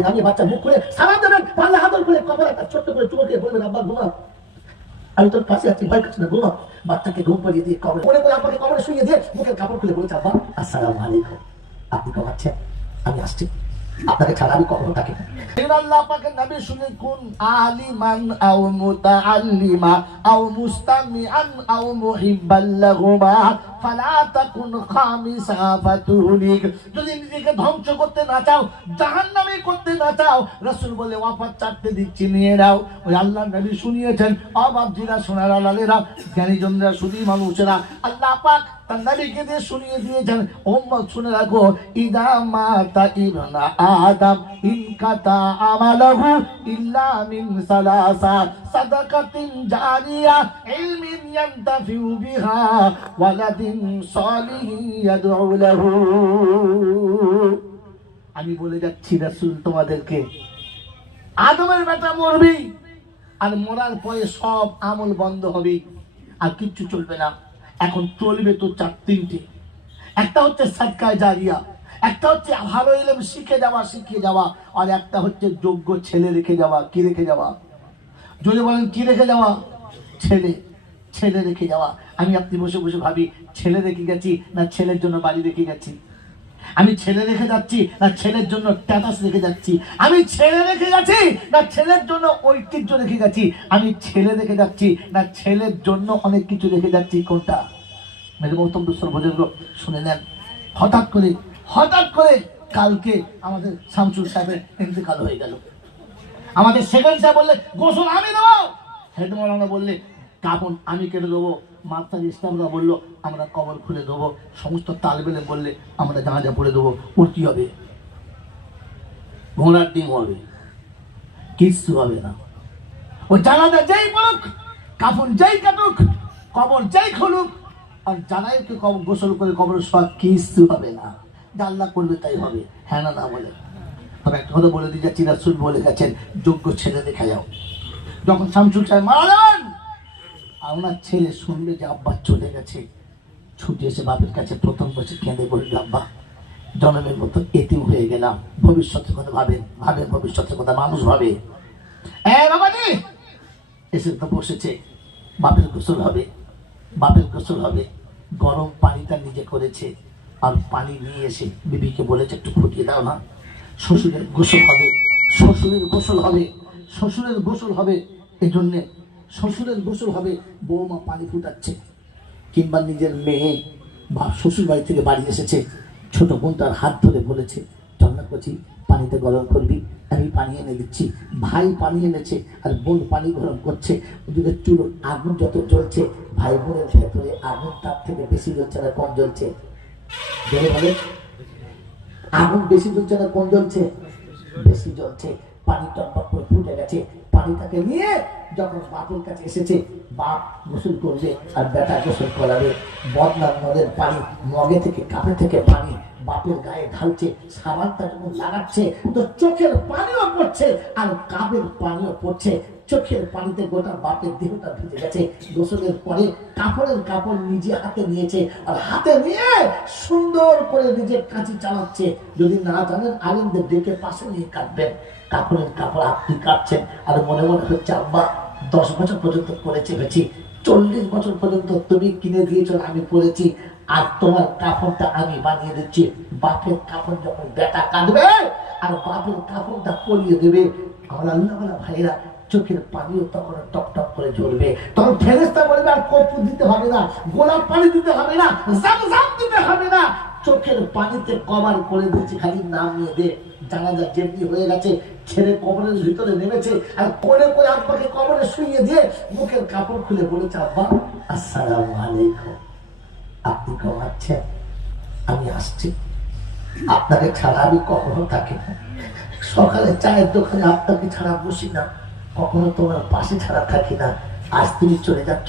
মাথায় নামিয়ে বাচ্চা মুখ করে সালাম দেবেন, পাল্লা হাতল করে কপালে একটা ছোট্ট করে চুমকে বলবেন, আব্বা ঘুমা, আমি তোর পাশে আছি, ভয় করছি না, ঘুমা। বাচ্চাকে ঘুম পাড়িয়ে দিয়ে কবরে মনে করে আপনাকে কবরে শুয়ে দিয়ে মুখের কাপড় খুলে বলেছে, আব্বা আসসালামু আলাইকুম, আপনি ঘুমাচ্ছেন, আমি আসছি, আপনাকে ছাড়া আমি কখনো থাকি না। আল্লাহ পাকের নবী শুনে কোন আলিমান আও মুতাআল্লিমা আও মুস্তামিআন আও মুহিব্বান লাহুমা ফালা তাকুন খামিসা ফাতুলিক। যদি নিজেকে ধ্বংস করতে না চাও, জাহান্নামে করতে না চাও, রাসূল বলে ওয়াফাত চারটে দিচ্ছি নিয়ে নাও। ওই আল্লাহর নবী শুনিয়েছেন। অবাবজিরা সোনার আলালেরা জ্ঞানীজনরা শুধু মানুষেরা আল্লাহ পাক তার নবীকে দিয়ে শুনিয়ে দিয়েছেন, উম্মত শুনে রাখো, ইদা মাতা ইবনা আদম ইনকাতা আমালহু ইল্লা মিন সালাসা সাদাকাতিন জারিয়া ইলমিন ইয়ানতাফিউ বিহা ওয়ালাদিন সালিহিন ইয়াদউ লাহু। আমি বলে যাচ্ছি রাসূল তোমাদেরকে, আদমের বেটা মরবি, আর মরার পরে সব আমল বন্ধ হবে, আর কিচ্ছু চলবে না। এখন চলবে তো তিনটে, একটা হচ্ছে সাদকায়ে জারিয়া, একটা হচ্ছে ভালো ইলম শিখিয়ে যাওয়া, আর একটা হচ্ছে যোগ্য ছেলে রেখে যাওয়া। কি রেখে যাওয়া? যদি বলেন কি রেখে যাওয়া? ছেলে রেখে যাওয়া। আমি আপনি বসে বসে ভাবি, ছেলে রেখে গেছি না ছেলের জন্য বাড়ি রেখে গেছি? আমি ছেলে রেখে যাচ্ছি না ছেলের জন্য স্ট্যাটাস রেখে যাচ্ছি? আমি ছেলে রেখে যাচ্ছি না ছেলের জন্য ঐতিহ্য রেখে যাচ্ছি? আমি ছেলে রেখে যাচ্ছি না ছেলের জন্য অনেক কিছু রেখে যাচ্ছি? কোনটা? মেরে মহতম দুঃসর বুজুর্গ শুনে নেন। হঠাৎ করে কালকে আমাদের শামসুর সাহেবের ইন্তেকাল হয়ে গেল। আমাদের সেকেন্ড সাহেব বললে গোসল আমি দেবো, হেড মাওলানা বললে কাফন আমি কেটে দেবো, মাস্টার ইসলামরা বললো আমরা কবর খুলে দেবো, সমস্ত তালবেলে বললে আমরা জানাজা পড়ে দেবো। ওর কি হবে? ঘোড়ার ডিম হবে, কিচ্ছু হবে না। ও জানাজা যেই পড়ুক, কাফন যেই কাটুক, কবর যেই খুলুক, আর জানাইকে গোসল করে কবর সব কিচ্ছু হবে না। যা আল্লাহ করবে তাই হবে, হ্যাঁ না বলে। তবে একটা কথা বলে দিয়ে যাচ্ছি, রাসূল বলে গেছেন যোগ্য ছেলে দেখা যাও। যখন শামসুল সাহেব মারা যান, আর ওনার ছেলে শুনলে যে আব্বা চলে গেছে, ছুটে এসে বাপের কাছে প্রথম বসে কেঁদে বলল, আব্বা জনমের মতো এতিম হয়ে গেলাম, ভবিষ্যতের কথা ভাবেন ভবিষ্যতের কথা মানুষ ভাবে। বাবাজি এসে তো বসেছে, বাপের গোসল হবে, গরম পানিটা নিজে করেছে, আর পানি নিয়ে এসে বিবিকে বলেছে একটু ফুটিয়ে দাও না। শ্বশুরের গোসল হবে, এই জন্যে শ্বশুরের গোসল হবে, বৌমা পানি ফুটাচ্ছে। কিংবা নিজের মেয়ে বা শ্বশুর বাড়ি থেকে বাড়ি এসেছে, ছোট বোন তার হাত ধরে বলেছে, চন্না কচি পানিতে গরম করবি, আমি পানি এনে দিচ্ছি। ভাই পানি এনেছে আর বোন পানি গরম করছে। ওদিকে চুলোর আগুন যত জ্বলছে, ভাই বোনের ভেতরে আগুন তার থেকে বেশি জ্বলছে না কম জ্বলছে? বলে আগুন বেশি জ্বলছে না কম জ্বলছে? বেশি জ্বলছে। পানি টপটপ করে ফুটে গেছে। পানিটাকে নিয়ে যখন বাপের কাছে এসেছে, বাপ গোসল করবে আর বেটা গোসল করাবে। বদনার নদের পানি মগে থেকে কাপে থেকে পানি বাপের গায়ে ঢালছে, সাবানটা যখন লাগাচ্ছে তো চোখের পানিও পড়ছে আর কাপের পানিও পড়ছে। চোখের পানিতে গোটা বাপের দেহটা ভিজে গেছে। গোসলের পরে কাপড় নিজে হাতে নিয়েছে, আর হাতে নিয়ে সুন্দর করে নিজে কাঁচি চালাচ্ছে। যদি না জানেন আলেমদের ডেকে পাশে নিয়ে কাটবেন। কাপড় আপনি কাটছেন আর মনে হচ্ছে, আব্বা 10 বছর পর্যন্ত পরেছে ভেছি, 40 বছর পর্যন্ত তুমি কিনে দিয়েছো, আমি পরেছি, আর তোমার কাপড়টা আমি বানিয়ে দিচ্ছি। বাপের কাপড় যখন বেটা কাটবে আর বাপের কাপড়টা পরিয়ে দেবে, আমার আল্লাহ ভাইরা চোখের পানিও তখন টপ টপ করে জ্বলবে। তখন ফেরেশতা বলবে আর কর্পূর দিতে হবে না, গোলাপ পানি দিতে হবে না, জামজাম দিতে হবে না, চোখের পানিতে কভার করে দিচ্ছি, খালি নাম নিয়ে দে। জানাজা যেমনি হয়ে গেছে, ছেলে কবরের ভিতরে নেমেছে, আর করে আব্বাকে কবরে শুইয়ে দিয়ে মুখের কাপড় খুলে বলেছে, আব্বা আসসালামু আলাইকুম, আপনি ঘুমাচ্ছেন, আমি আসছি, আপনাকে ছাড়া আমি কখনো থাকি না। সকালে চায়ের দোকানে আপনাকে ছাড়া বসি না, কখনো তোমার পাশে ছাড়া থাকি না। আজ তুমি চলে যাচ্ছ,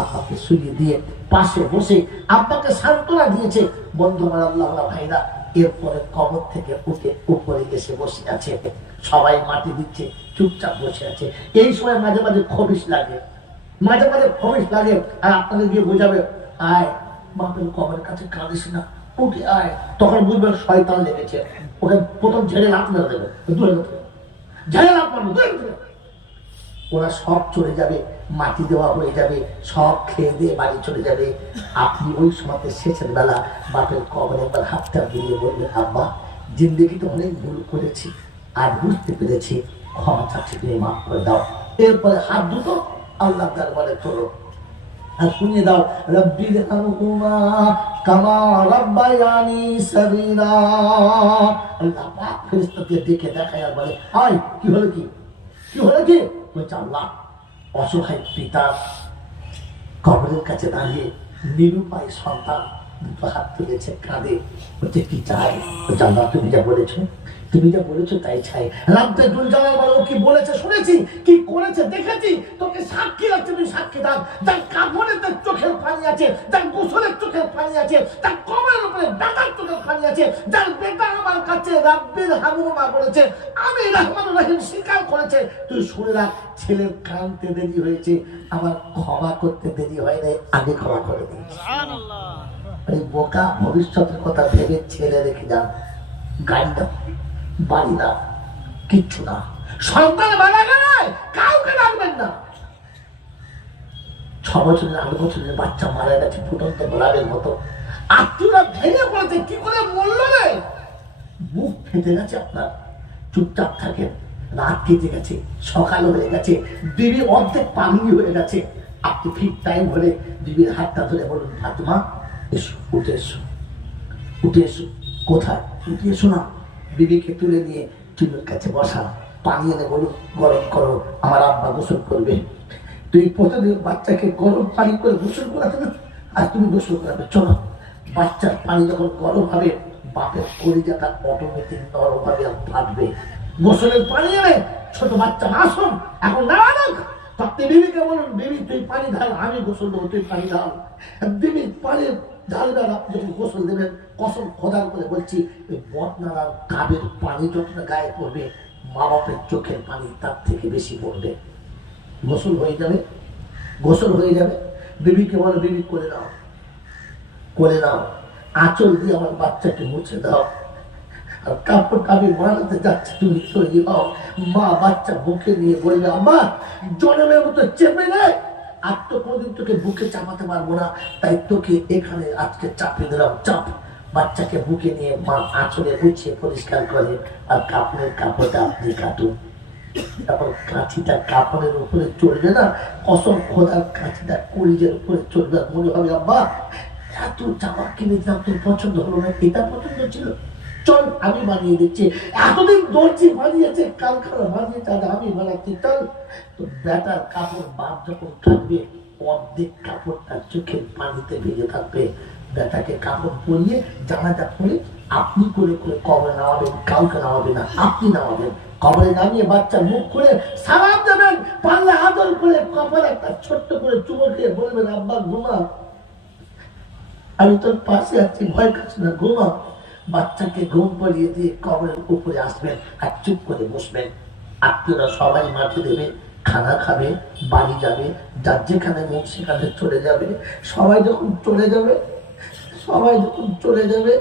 আপনাকে শুইয়ে দিয়ে পাশে বসে আপনাকে সান্ত্বনা দিয়েছে। বন্ধু আমার আল্লাহ ভাইরা, এরপরে কবর থেকে উঠে উপরে এসে বসে আছে, সবাই মাটি দিচ্ছে, চুপচাপ বসে আছে। এই সময় মাঝে মাঝে খবিশ লাগে, আর আপনাকে গিয়ে বোঝাবে, আয় বাপের কবরের কাছে কাঁদিস না, উঠে আয়, তখন বুঝবেন শয়তান লেগেছে। ওকে প্রথম ঝেড়ে লাফ মেরে দেবে, দূরে ঝেড়ে লাফ মারবে, দূরে। ওরা সব চলে যাবে, মাটি দেওয়া হয়ে যাবে, সব খেয়ে দিয়ে বাড়ি চলে যাবে। আপনি ওই সময় শেষের বেলা বাপের কবরে একবার হাতটা দিয়ে বলবেন, আব্বা জিন্দগিতে অনেক ভুল করেছি, আর বুঝতে পেরেছি, ক্ষমা চাচ্ছি, তুমি মাফ করে দাও। এরপরে হাত দুটো আল্লাহ দরবারে তোলো আর শুনিয়ে দাও, রব্বির হামহুমা কামা রাব্বায়ানি সগীরা। আল্লাহ পাক ফেরেশতাকে ডেকে দেখায় আর বলে, হাই কি হলো, কি হলো, কি বলছে? আল্লাহ, অসহায় পিতা কবরের কাছে দাঁড়িয়ে নিরুপায় সন্তান দুটো হাত তুলেছে, কাঁদে, বলছে কি চাই? বলছে আল্লাহ তুমি যা বলেছো তাই চাই। রাব্বে দুল জালাল বলে, ও কি বলেছে শুনেছি, কি করেছে দেখেছি, তোকে সাক্ষী রাখছে, তুমি সাক্ষী দাও। যার কাফনে তার চোখের পানি আছে, যার গোসলের চোখের পানি আছে, যার কবরের উপরে বেটার চোখের পানি আছে, যার বেটা আমার কাছে রাব্বির হামহুমা বলেছে, আমি রহমানুর রহিম স্বীকার করেছে, তুই শুনে রাখ, ছেলের কানতে দেরি হয়েছে, আমার ক্ষমা করতে দেরি হয় নাই, আগে ক্ষমা করে দিয়েছি। এই বোকা ভবিষ্যতের কথা ভেবে ছেলে রেখে যান, গাড়ি দাও, বাড়ি না, কিচ্ছু না, সন্তান মারা গেলে কাউকে রাখবেন না। 6 বছরের 8 বছরের বাচ্চা মারা গেছে ফুটন্ত গোলাপের মতো, আত্মীয়রা ভেঙে পড়েছে, কি করে মরল রে? বুক ফেটে গেছে আপনার, চুপচাপ থাকেন। রাত কেটে গেছে, সকাল হয়ে গেছে, বিবি অর্ধেক পাগলি হয়ে গেছে। আপনি ঠিক টাইম হলে বিবির হাতটা ধরে বলুন, ফাতেমা এসো, উঠে এসো, উঠে এসো। কোথায়? উঠে এসো না। বিবিকে তুলে নিয়ে চুলের কাছে বসা, পানি এনে বলুন গরম করো, আমার আব্বা গোসল করবে। তুই প্রতিদিন বাচ্চাকে গরম পানি করে গোসল করাতে না, আর তুমি গোসল করাবে, চলো। বাচ্চার পানি যখন গরম হবে, বাপের কলিজাটা অটোমেটিক নরম ভাবে ফাটবে। গোসলের পানি এনে ছোট বাচ্চা আসুন, এখন নারায়ণ আপনি বিবিকে বলুন, বিবি তুই পানি ঢাল, আমি গোসল দেবো, তুই পানি ঢাল। বিবি পানি ঢালবেন, আপনি যখন গোসল দেবেন, কসম খোদার করে বলছি, ওই বদনার কাবের পানি যতটা গায়ে পড়বে, মা বাপের চোখের পানি তার থেকে বেশি পড়বে। গোসল হয়ে যাবে, গোসল হয়ে যাবে। বিবিকে বলো, বিবি করে নাও, করে নাও, আঁচল দিয়ে আমার বাচ্চাকে মুছে দাও। আর কাপড়টা আমি বানাতে যাচ্ছি, তুমি তৈরি হও। মা বাচ্চা বুকে নিয়ে বলবে, আম্মা জনমের মতো চেপে নেয়, আর তো কোনদিন তোকে বুকে চাপাতে পারবো না, তাই তোকে এখানে আজকে চাপে দিলাম, চাপ। বাচ্চাকে বুকে নিয়ে মা আঁচলে গুছিয়ে পরিষ্কার করে, আর কাপড়ের কাপড়টা আপনি কাটুন। তারপর কাঁচিটা কাপড়ের উপরে চলবে না, কসম খোদার কাঁচিটা কলিজের উপরে চলবে। আর মনে হবে, আব্বা এত জামা কিনে দিলাম, তোর পছন্দ হলো না, এটা পছন্দ ছিল, চল আমি বানিয়ে দিচ্ছি। এতদিন দর্জি বানিয়েছে, কারখানা বানিয়েছে, আজ আমি বানাচ্ছি, চল। তো বেটার কাপড় বাপ যখন থাকবে, অর্ধেক কাপড়টা চোখের পানিতে ভেজে থাকবে। বেটাকে কাপড় পরিয়ে জানাটা পরে আপনি করে করে কবরে নামাবেন, কাউকে নামাবেন না, আপনি নামাবেন। কবরে নামিয়ে বাচ্চার মুখ করে সালাম দেবেন, পাল্লা আদর করে কপালে একটা ছোট্ট করে চুমো খেয়ে বলবেন, আব্বা ঘুমা, আমি তোর পাশে আছি, ভয় কাছে না, ঘুমা। বাচ্চাকে ঘুম পাড়িয়ে দিয়ে কবরের উপরে আসবেন আর চুপ করে বসবেন। আত্মীয়রা সবাই মাঠে দেবে, খানা খাবে, বাড়ি যাবে, যার যেখানে মুখ সেখানে চলে যাবে। সবাই যখন চলে যাবে, সবাই যখন চলে যাবে,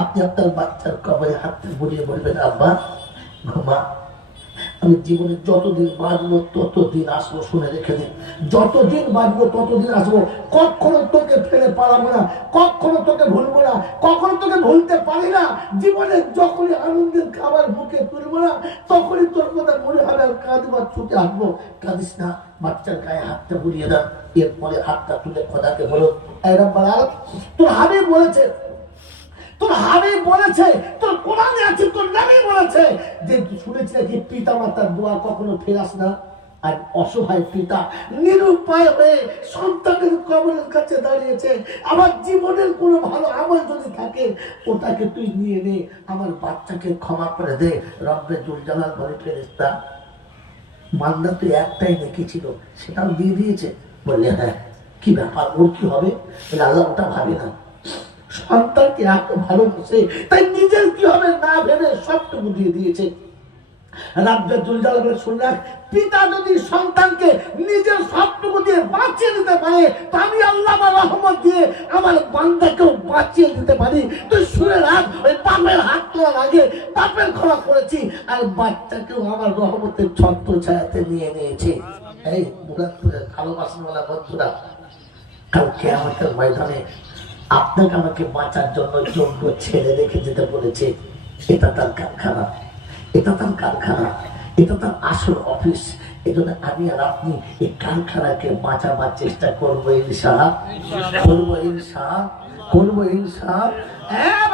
আপনি আপনার বাচ্চার কবরে হাতটা বুলিয়ে বলবেন, আব্বা ঘুমা, আমি জীবনে যতদিন বাঁচবো ততদিন আসবো, শুনে রেখে দিন, যতদিন বাঁচবো ততদিন আসবো, কখনো তোকে ফেলে পালাবো না, কখনো তোকে ভুলবো না, কখনো তোকে ভুলতে পারি না। জীবনে যখনই আনন্দের খাবার মুখে তুলবো না, তখনই তোর কথা মনে হবে, আর কাঁদবার ছুটে আসবো। কাঁদিস না, বাচ্চার গায়ে হাতটা বুলিয়ে দেন। এরপরে হাতটা তুলে খোদাকে বলো, এই রব্বুল আলামিন, তোর হাবিব বলেছে, তোর হাবিব বলেছে, তোর কোরআনে আছে, তোর নবী বলেছে যে শুনেছি নাকি পিতা মাতার দোয়া কখনো ফেরাস না। আর অসহায় পিতা নিরুপায় হয়ে সন্তানের কবরের কাছে দাঁড়িয়েছে। আমার জীবনের কোনো ভালো আমল যদি থাকে, ওটাকে তুই নিয়ে নে, আমার বাচ্চাকে ক্ষমা করে দে। রব্বে জুল জালাল বলে, ফেরেশতা বান্দা তো একটাই নেকি ছিল, সেটাও দিয়ে দিয়েছে। বললে হ্যাঁ, কি ব্যাপার, ওর কি হবে? আল্লাহ ওটা ভাবে না, সন্তানকে এত ভালোবাসে, তাই নিজের কি হবে না ভেবে সবটুকু দিয়ে দিয়েছে। রাব্বে জুলজাল বলে শুন রাখ, পিতা যদি সন্তানকে নিজের সবটুকু দিয়ে বাঁচিয়ে দিতে পারে, তো আমি আল্লাহ আমার রহমত দিয়ে আমার বান্দাকেও বাঁচিয়ে দিতে পারি। তুই শুনে রাখ, ওই বাপের হাত তোলার আগে বাপের ক্ষমা করেছি, আর বাচ্চাকেও আমার রহমতের ছত্র ছায়াতে নিয়ে নিয়েছে। এই মুরাদপুরের ভালোবাসাওয়ালা বন্ধুরা, কালকে আমাদের ময়দানে আপনাকে আমাকে বাঁচার জন্য যোগ্য ছেড়ে রেখে যেতে বলেছে। এটা তার কারখানা, এটা তার কারখানা, এটা তার আসল অফিস। এজন্য আমি আর আপনি এই কারখানাকে বাঁচাবার চেষ্টা করবো ইনশাআল্লাহ, করবো ইনশাআল্লাহ, করবো ইনশাআল্লাহ।